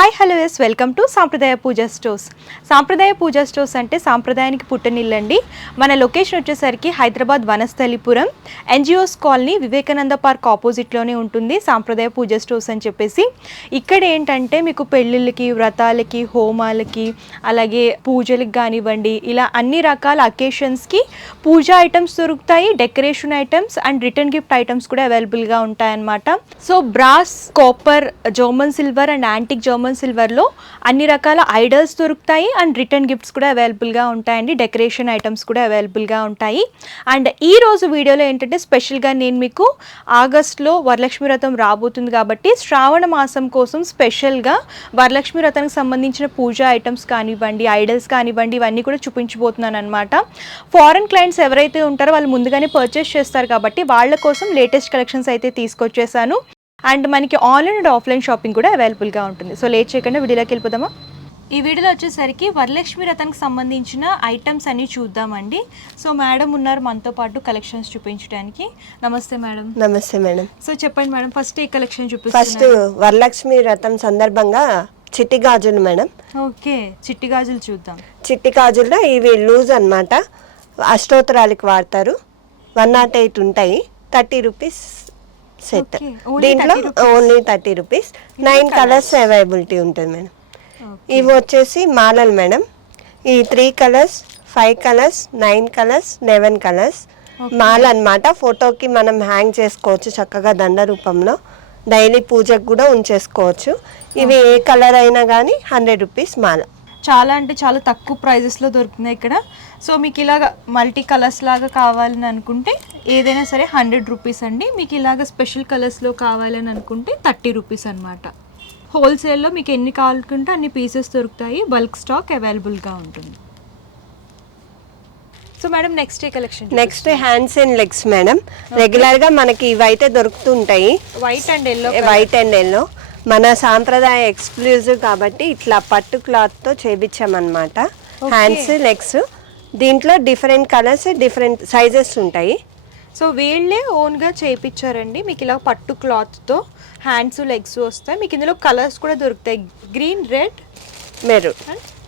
Hi hello yes welcome to Sampradaya Pooja stores. సాంప్రదాయ Pooja stores అంటే సాంప్రదాయానికి పుట్టనిల్లండి. మన లొకేషన్ వచ్చేసరికి Hyderabad Vanasthalipuram NGOs colony Vivekananda park ఆపోజిట్లోనే ఉంటుంది సాంప్రదాయ పూజా స్టోర్స్ అని చెప్పేసి. ఇక్కడ ఏంటంటే మీకు పెళ్ళిళ్ళకి, వ్రతాలకి, హోమాలకి, అలాగే పూజలకు కానివ్వండి, ఇలా అన్ని రకాల అకేషన్స్కి పూజా ఐటమ్స్ దొరుకుతాయి, decoration items and return gift items కూడా అవైలబుల్గా ఉంటాయన్నమాట. So brass, copper, German silver and antique German సిల్వర్లో అన్ని రకాల ఐడల్స్ దొరుకుతాయి అండ్ రిటర్న్ గిఫ్ట్స్ కూడా అవైలబుల్గా ఉంటాయండి. డెకరేషన్ ఐటమ్స్ కూడా అవైలబుల్గా ఉంటాయి. అండ్ ఈ రోజు వీడియోలో ఏంటంటే స్పెషల్గా నేను మీకు ఆగస్ట్లో వరలక్ష్మి వ్రతం రాబోతుంది కాబట్టి శ్రావణ మాసం కోసం స్పెషల్గా వరలక్ష్మి వ్రతానికి సంబంధించిన పూజా ఐటమ్స్ కానివ్వండి, ఐడల్స్ కానివ్వండి, ఇవన్నీ కూడా చూపించబోతున్నాను అనమాట. ఫారెన్ క్లయింట్స్ ఎవరైతే ఉంటారో వాళ్ళు ముందుగానే పర్చేస్ చేస్తారు కాబట్టి వాళ్ళ కోసం లేటెస్ట్ కలెక్షన్స్ అయితే తీసుకొచ్చేసాను. అండ్ మనకి ఆన్లైన్ అండ్ ఆఫ్లైన్ షాపింగ్ కూడా అవైలబుల్గా ఉంటుంది. సో లేట్ చేయకుండా వీడియోలోకి వెళ్ళిపోదామా. ఈ వీడియోలో వచ్చేసరికి వరలక్ష్మి వ్రతానికి సంబంధించిన ఐటమ్స్ అన్ని చూద్దామండి. సో మేడం ఉన్నారు మనతో పాటు కలెక్షన్స్ చూపించడానికి. నమస్తే మేడం. నమస్తే మేడం. సో చెప్పండి మేడం, ఫస్ట్ ఏ కలెక్షన్ చూపిస్తారు? ఫస్ట్ వరలక్ష్మి వ్రతం సందర్భంగా చిట్టి గాజులు మేడం. ఓకే, చిట్టి గాజులు చూద్దాం. చిట్టి గాజుల్లో ఇవి లూజ్ అన్నమాట, అష్టోత్తరాలకి వాడతారు. 108 ఉంటాయి, 30 రూపీస్ సెట్. దీంట్లో ఓన్లీ 30 రూపీస్. 9 కలర్స్ అవైలబిలిటీ ఉంటుంది మేడం. ఇవి వచ్చేసి మాలలు మేడం. ఈ 3 కలర్స్, 5 కలర్స్, 9 కలర్స్, 11 కలర్స్ మాల అన్నమాట. ఫోటోకి మనం హ్యాంగ్ చేసుకోవచ్చు చక్కగా దండ రూపంలో, డైలీ పూజకు కూడా ఉంచేసుకోవచ్చు. ఇవి ఏ కలర్ అయినా కానీ 100 రూపీస్ మాల. చాలా అంటే చాలా తక్కువ ప్రైజెస్లో దొరుకుతున్నాయి ఇక్కడ. సో మీకు ఇలాగ మల్టీ కలర్స్ లాగా కావాలని అనుకుంటే ఏదైనా సరే 100 రూపీస్ అండి. మీకు ఇలాగ స్పెషల్ కలర్స్లో కావాలని అనుకుంటే 30 రూపీస్ అనమాట. హోల్సేల్లో మీకు ఎన్ని కావాలనుకుంటే అన్ని పీసెస్ దొరుకుతాయి. బల్క్ స్టాక్ అవైలబుల్గా ఉంటుంది. సో మేడం నెక్స్ట్ ఏ collection? Next hands and legs madam. రెగ్యులర్గా మనకి ఇవైతే దొరుకుతుంటాయి, white and yellow. White and yellow మన సాంప్రదాయ ఎక్స్క్లూజివ్ కాబట్టి ఇట్లా పట్టు క్లాత్తో చేపించామన్నమాట. హ్యాండ్స్, లెగ్స్ దీంట్లో డిఫరెంట్ కలర్స్, డిఫరెంట్ సైజెస్ ఉంటాయి. సో వీళ్ళే ఓన్గా చేయించారండి. మీకు ఇలా పట్టు క్లాత్తో హ్యాండ్స్, లెగ్స్ వస్తాయి. మీకు ఇందులో కలర్స్ కూడా దొరుకుతాయి, గ్రీన్, రెడ్, మెరూన్,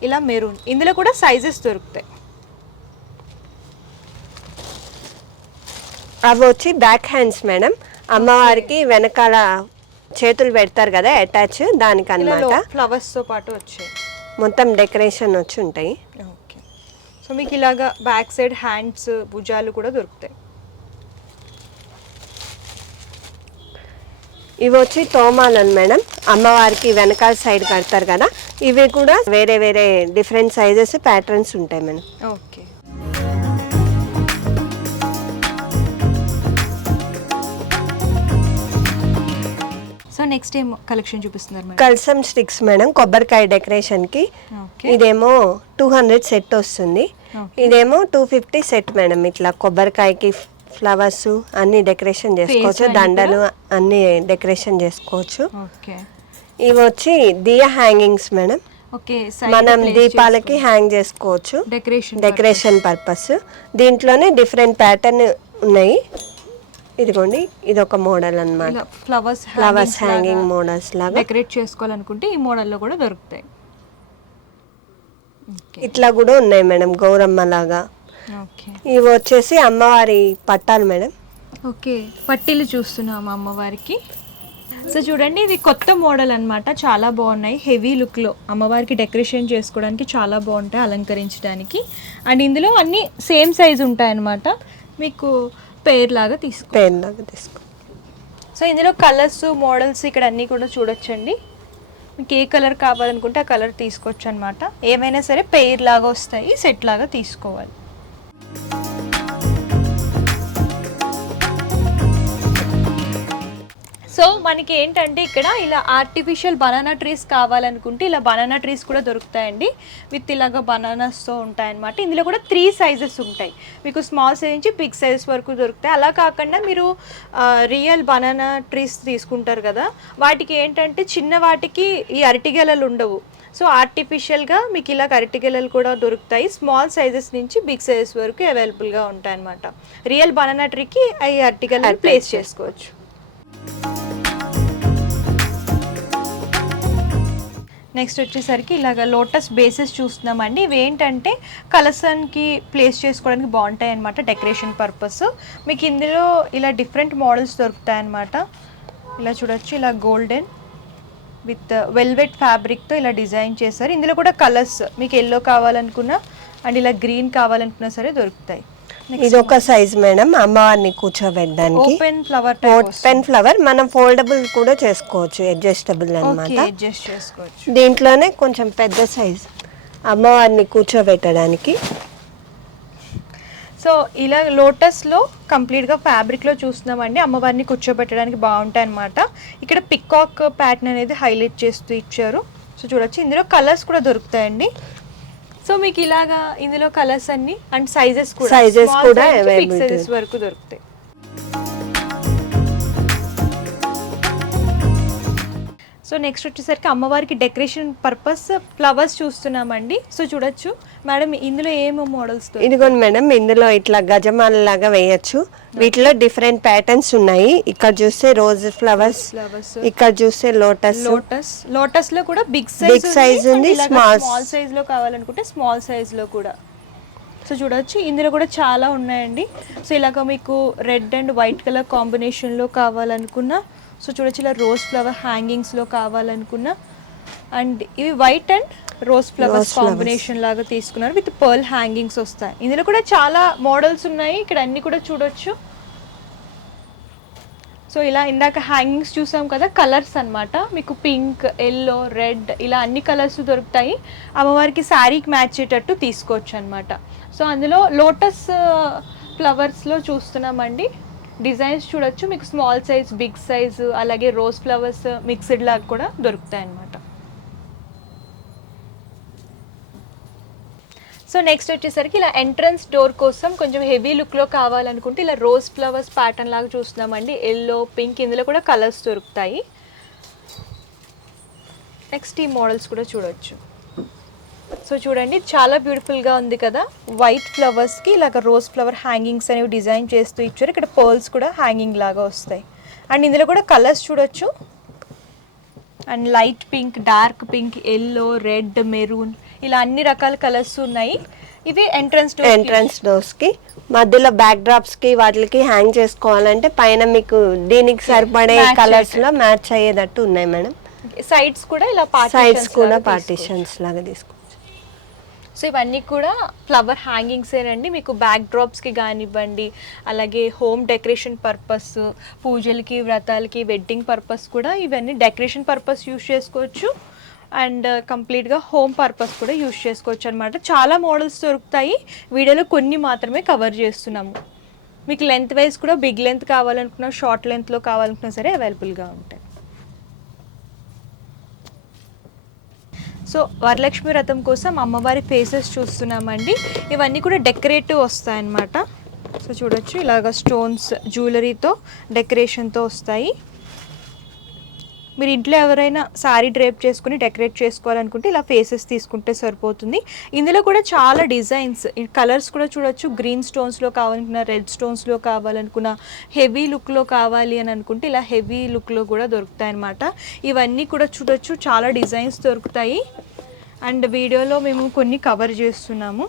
ఇలా మెరూన్. ఇందులో కూడా సైజెస్ దొరుకుతాయి. అవి వచ్చి బ్యాక్ హ్యాండ్స్ మేడం. అమ్మవారికి వెనకాల చేతులు పెడతారు కదా అటాచ్, దానికి అన్నమాట. ఫ్లవర్స్తో పాటు వచ్చాయి, మొత్తం డెకరేషన్ వచ్చి ఉంటాయి. ఓకే. సో మీకు ఇలాగా బ్యాక్ సైడ్ హ్యాండ్స్, భుజాలు కూడా దొరుకుతాయి. ఇవి వచ్చి తోమాలను మేడం. అమ్మవారికి వెనకాల సైడ్ కడతారు కదా, ఇవి కూడా వేరే వేరే డిఫరెంట్ సైజెస్, ప్యాటర్న్స్ ఉంటాయి మేడం. ఓకే. సో నెక్స్ట్ ఏం కలెక్షన్ చూపిస్తున్నారు మేడం? కల్సమ్ స్టిక్స్ మేడం, కొబ్బరికాయ డెకరేషన్ కి. ఇదేమో 200 సెట్ వస్తుంది, ఇదేమో 250 సెట్ మేడం. ఇట్లా కొబ్బరికాయకి ఫ్లవర్స్ అన్ని డెకరేషన్ చేసుకోవచ్చు, దండలు అన్ని డెకరేషన్ చేసుకోవచ్చు. ఇవి వచ్చి దియా హ్యాంగింగ్స్ మేడం. మనం దీపాలకి హ్యాంగ్ చేసుకోవచ్చు, డెకరేషన్ పర్పస్. దీంట్లోనే డిఫరెంట్ ప్యాటర్న్ ఉన్నాయి. ఇదిగోండి, ఇది ఒక మోడల్ అన్నమాట. ఫ్లవర్స్ హ్యాంగింగ్ మోడల్స్ లాగా డెకరేట్ చేసుకోవాలనుకుంటే ఈ మోడల్లో కూడా దొరుకుతాయి. ఇట్లా కూడా ఉన్నాయి మేడం, గౌరమ్మ లాగా. ఇవి వచ్చేసి అమ్మవారి పట్టాలు మేడం. ఓకే, పట్టీలు చూస్తున్నాము అమ్మవారికి. సో చూడండి, ఇది కొత్త మోడల్ అన్నమాట. చాలా బాగున్నాయి, హెవీ లుక్లో అమ్మవారికి డెకరేషన్ చేసుకోవడానికి చాలా బాగుంటాయి, అలంకరించడానికి. అండ్ ఇందులో అన్ని సేమ్ సైజ్ ఉంటాయి అన్నమాట. మీకు పేర్ లాగా తీసుకో. సో ఇందులో కలర్స్, మోడల్స్ ఇక్కడ అన్నీ కూడా చూడొచ్చండి. మీకు ఏ కలర్ కావాలనుకుంటే ఆ కలర్ తీసుకోవచ్చు అనమాట. ఏమైనా సరే పేర్ లాగా వస్తాయి, సెట్ లాగా తీసుకోవాలి. సో మనకి ఏంటంటే ఇక్కడ ఇలా ఆర్టిఫిషియల్ బనానా ట్రీస్ కావాలనుకుంటే ఇలా బనానా ట్రీస్ కూడా దొరుకుతాయండి. విత్ ఇలాగా బనానాస్తో ఉంటాయన్నమాట. ఇందులో కూడా 3 సైజెస్ ఉంటాయి. మీకు స్మాల్ సైజ్ నుంచి బిగ్ సైజ్ వరకు దొరుకుతాయి. అలా కాకుండా మీరు రియల్ బనానా ట్రీస్ తీసుకుంటారు కదా, వాటికి ఏంటంటే చిన్న వాటికి ఈ అరటిగెలలు ఉండవు. సో ఆర్టిఫిషియల్గా మీకు ఇలా అరటిగెలలు కూడా దొరుకుతాయి. స్మాల్ సైజెస్ నుంచి బిగ్ సైజెస్ వరకు అవైలబుల్గా ఉంటాయి అన్నమాట. రియల్ బనానా ట్రీకి ఈ అరటిగెలను ప్లేస్ చేసుకోవచ్చు. నెక్స్ట్ వచ్చేసరికి ఇలాగ లోటస్ బేసెస్ చూస్తున్నామండి. ఇవి ఏంటంటే కలసానికి ప్లేస్ చేసుకోవడానికి బాగుంటాయి అనమాట, డెకరేషన్ పర్పస్. మీకు ఇందులో ఇలా డిఫరెంట్ మోడల్స్ దొరుకుతాయి అనమాట. ఇలా చూడొచ్చు, ఇలా గోల్డెన్ విత్ వెల్వెట్ ఫ్యాబ్రిక్తో ఇలా డిజైన్ చేశారు. ఇందులో కూడా కలర్స్ మీకు ఎల్లో కావాలనుకున్నా అండ్ ఇలా గ్రీన్ కావాలనుకున్నా సరే దొరుకుతాయి. ఇది ఒక సైజ్ మేడం, అమ్మవారిని కూర్చోబెట్టడానికి. ఓపెన్ ఫ్లవర్, ఓపెన్ ఫ్లవర్ మనం ఫోల్డబుల్ కూడా చేసుకోవచ్చు, అడ్జస్టబుల్ అన్నమాట. అడ్జస్ట్ చేసుకోవచ్చు. దీంట్లోనే కొంచెం పెద్ద సైజ్ అమ్మవారిని కూర్చోబెట్టడానికి. సో ఇలా లోటస్లో కంప్లీట్గా ఫ్యాబ్రిక్లో చూస్తున్నామండి, అమ్మవారిని కూర్చోబెట్టడానికి బాగుంటాయి అనమాట. ఇక్కడ పికాక్ ప్యాటర్న్ అనేది హైలైట్ చేస్తూ ఇచ్చారు. సో చూడొచ్చు, ఇందులో కలర్స్ కూడా దొరుకుతాయండి. సో మీకు ఇలాగా ఇందులో కలర్స్ అన్ని అండ్ సైజెస్ కూడా బిగ్ సైజెస్ వరకు దొరుకుతాయి. సో నెక్స్ట్ వచ్చేసరికి అమ్మవారికి డెకరేషన్ పర్పస్ ఫ్లవర్స్ చూస్తున్నామండి. సో చూడొచ్చు మేడం, ఇందులో ఏమో మోడల్స్? ఇదిగోండి మేడం, ఇందులో ఇట్లా గజమాల లాగా వేయచ్చు. వీటిలో డిఫరెంట్ ప్యాటర్న్స్ ఉన్నాయి. ఇక్కడ చూస్తే రోజ్ ఫ్లవర్స్, ఇక్కడ చూస్తే లోటస్ లో కూడా బిగ్ సైజ్ ఉంది, స్మాల్ సైజ్ లో కావాలనుకుంటే స్మాల్ సైజ్ లో కూడా. సో చూడొచ్చు, ఇందులో కూడా చాలా ఉన్నాయండి. సో ఇలాగ మీకు రెడ్ అండ్ వైట్ కలర్ కాంబినేషన్లో కావాలనుకున్నా, సో చూడొచ్చు ఇలా రోజ్ ఫ్లవర్ హ్యాంగింగ్స్లో కావాలనుకున్నా, అండ్ ఇవి white and rose flowers combination లాగా తీసుకున్నారు విత్ పర్ల్ హ్యాంగింగ్స్ వస్తాయి. ఇందులో కూడా చాలా మోడల్స్ ఉన్నాయి, ఇక్కడ అన్ని కూడా చూడొచ్చు. సో ఇలా ఇందాక హ్యాంగింగ్స్ చూసాం కదా, కలర్స్ అన్నమాట. మీకు పింక్, ఎల్లో, రెడ్ ఇలా అన్ని కలర్స్ దొరుకుతాయి. అమ్మవారికి శారీకి మ్యాచ్ అయ్యేటట్టు తీసుకోవచ్చు అనమాట. సో అందులో లోటస్ ఫ్లవర్స్లో చూస్తున్నామండి. డిజైన్స్ చూడొచ్చు, మీకు స్మాల్ సైజ్, బిగ్ సైజ్, అలాగే రోజ్ ఫ్లవర్స్ మిక్స్డ్ లాగా కూడా దొరుకుతాయి అన్నమాట. సో నెక్స్ట్ వచ్చేసరికి ఇలా ఎంట్రన్స్ డోర్ కోసం కొంచెం హెవీ లుక్లో కావాలనుకుంటే ఇలా రోజ్ ఫ్లవర్స్ ప్యాటర్న్ లాగా చూస్తున్నామండి. ఎల్లో, పింక్, ఇందులో కూడా కలర్స్ దొరుకుతాయి. నెక్స్ట్ ఈ మోడల్స్ కూడా చూడొచ్చు. సో చూడండి, చాలా బ్యూటిఫుల్గా ఉంది కదా. వైట్ ఫ్లవర్స్కి ఇలాగ రోజ్ ఫ్లవర్ హ్యాంగింగ్స్ అనేవి డిజైన్ చేస్తూ ఇచ్చారు. ఇక్కడ పర్ల్స్ కూడా హ్యాంగింగ్ లాగా వస్తాయి. అండ్ ఇందులో కూడా కలర్స్ చూడొచ్చు. And light pink, dark pink, yellow, red, maroon ఇలా అన్ని రకాల కలర్స్ ఉన్నాయి. ఇవి ఎంట్రన్స్ డోర్స్ కి మధ్యలో బ్యాక్ డ్రాప్స్ కి వాటికి హ్యాంగ్ చేసుకోవాలంటే పైన మీకు దీనికి సరిపడే కలర్స్ లో మ్యాచ్ అయ్యేటట్టు ఉన్నాయి మేడం. సైడ్స్ కూడా ఇలా పార్టీషన్స్ లాగా తీసుకోవచ్చు. సో ఇవన్నీ కూడా ఫ్లవర్ హ్యాంగింగ్సేనండి. మీకు బ్యాక్ డ్రాప్స్కి కానివ్వండి, అలాగే హోమ్ డెకరేషన్ పర్పస్, పూజలకి, వ్రతాలకి, వెడ్డింగ్ పర్పస్ కూడా ఇవన్నీ డెకరేషన్ పర్పస్ యూజ్ చేసుకోవచ్చు. అండ్ కంప్లీట్గా హోమ్ పర్పస్ కూడా యూజ్ చేసుకోవచ్చు అనమాట. చాలా మోడల్స్ దొరుకుతాయి, వీడియోలో కొన్ని మాత్రమే కవర్ చేస్తున్నాము. మీకు లెంత్ వైజ్ కూడా బిగ్ లెంత్ కావాలనుకున్నా, షార్ట్ లెంత్లో కావాలనుకున్నా సరే అవైలబుల్గా ఉంటాయి. సో వరలక్ష్మి వ్రతం కోసం అమ్మవారి ఫేసెస్ చూస్తున్నామండి. ఇవన్నీ కూడా డెకరేటివ్ వస్తాయన్నమాట. సో చూడొచ్చు, ఇలాగ స్టోన్స్, జ్యువెలరీతో డెకరేషన్తో వస్తాయి. మీరు ఇంట్లో ఎవరైనా శారీ డ్రేప్ చేసుకుని డెకరేట్ చేసుకోవాలనుకుంటే ఇలా ఫేసెస్ తీసుకుంటే సరిపోతుంది. ఇందులో కూడా చాలా డిజైన్స్, కలర్స్ కూడా చూడొచ్చు. గ్రీన్ స్టోన్స్లో కావాలనుకున్న, రెడ్ స్టోన్స్లో కావాలనుకున్న, హెవీ లుక్లో కావాలి అని అనుకుంటే ఇలా హెవీ లుక్లో కూడా దొరుకుతాయి అన్నమాట. ఇవన్నీ కూడా చూడొచ్చు, చాలా డిజైన్స్ దొరుకుతాయి. అండ్ వీడియోలో మేము కొన్ని కవర్ చేస్తున్నాము.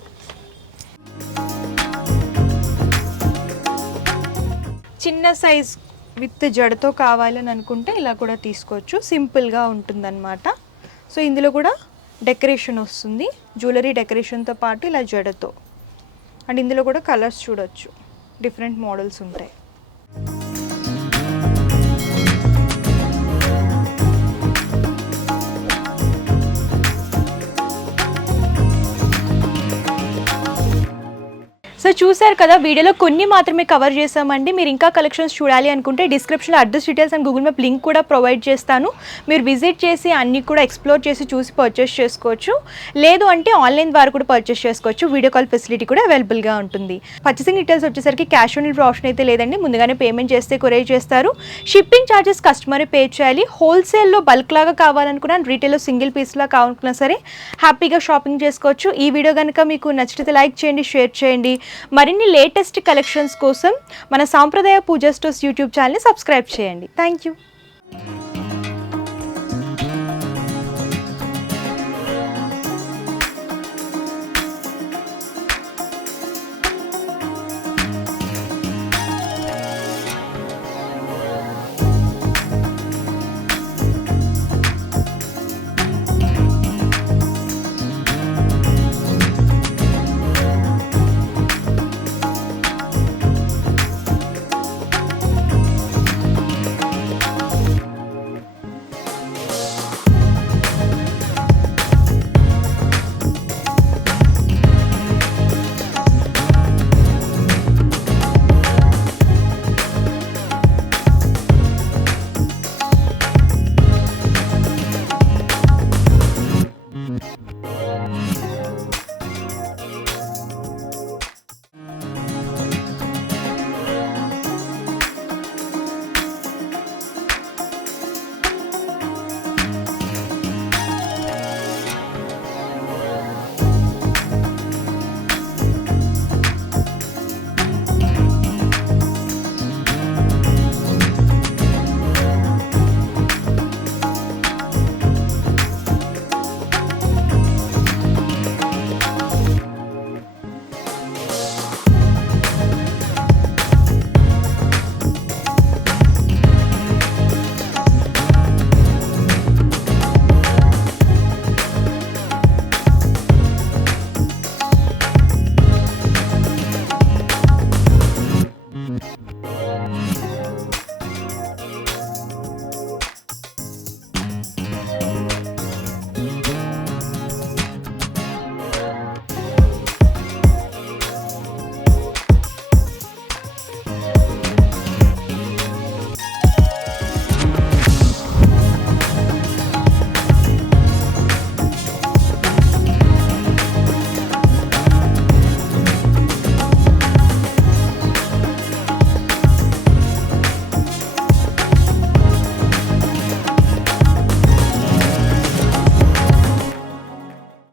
చిన్న సైజ్ విత్ జడతో కావాలని అనుకుంటే ఇలా కూడా తీసుకోవచ్చు, సింపుల్గా ఉంటుందన్నమాట. సో ఇందులో కూడా డెకరేషన్ వస్తుంది, జ్యువెలరీ డెకరేషన్తో పాటు ఇలా జడతో. అండ్ ఇందులో కూడా కలర్స్ చూడొచ్చు, డిఫరెంట్ మోడల్స్ ఉంటాయి. సో చూసారు కదా, వీడియోలో కొన్ని మాత్రమే కవర్ చేసామండి. మీరు ఇంకా కలెక్షన్స్ చూడాలి అనుకుంటే డిస్క్రిప్షన్లో address details and Google map link కూడా ప్రొవైడ్ చేస్తాను. మీరు విజిట్ చేసి అన్నీ కూడా ఎక్స్ప్లోర్ చేసి చూసి పర్చేస్ చేసుకోవచ్చు. లేదు అంటే ఆన్లైన్ ద్వారా కూడా పర్చేస్ చేసుకోవచ్చు. వీడియో కాల్ ఫెసిలిటీ కూడా అవైలబుల్గా ఉంటుంది. పర్చేసింగ్ డీటెయిల్స్ వచ్చేసరికి క్యాష్ ఆన్ డెలివరీ ఆప్షన్ అయితే లేదండి, ముందుగానే పేమెంట్ చేస్తే కొరియర్ చేస్తారు. షిప్పింగ్ ఛార్జెస్ కస్టమరే పే చేయాలి. హోల్సేల్లో బల్క్ లాగా కావాలనుకున్నా, రీటైల్లో సింగిల్ పీస్లా కావాలనుకున్నా సరే హ్యాపీగా షాపింగ్ చేసుకోవచ్చు. ఈ వీడియో కనుక మీకు నచ్చితే లైక్ చేయండి, షేర్ చేయండి. మరిన్ని లేటెస్ట్ కలెక్షన్స్ కోసం మన సాంప్రదాయ పూజా స్టోర్స్ యూట్యూబ్ ఛానల్ని సబ్స్క్రైబ్ చేయండి. Thank you.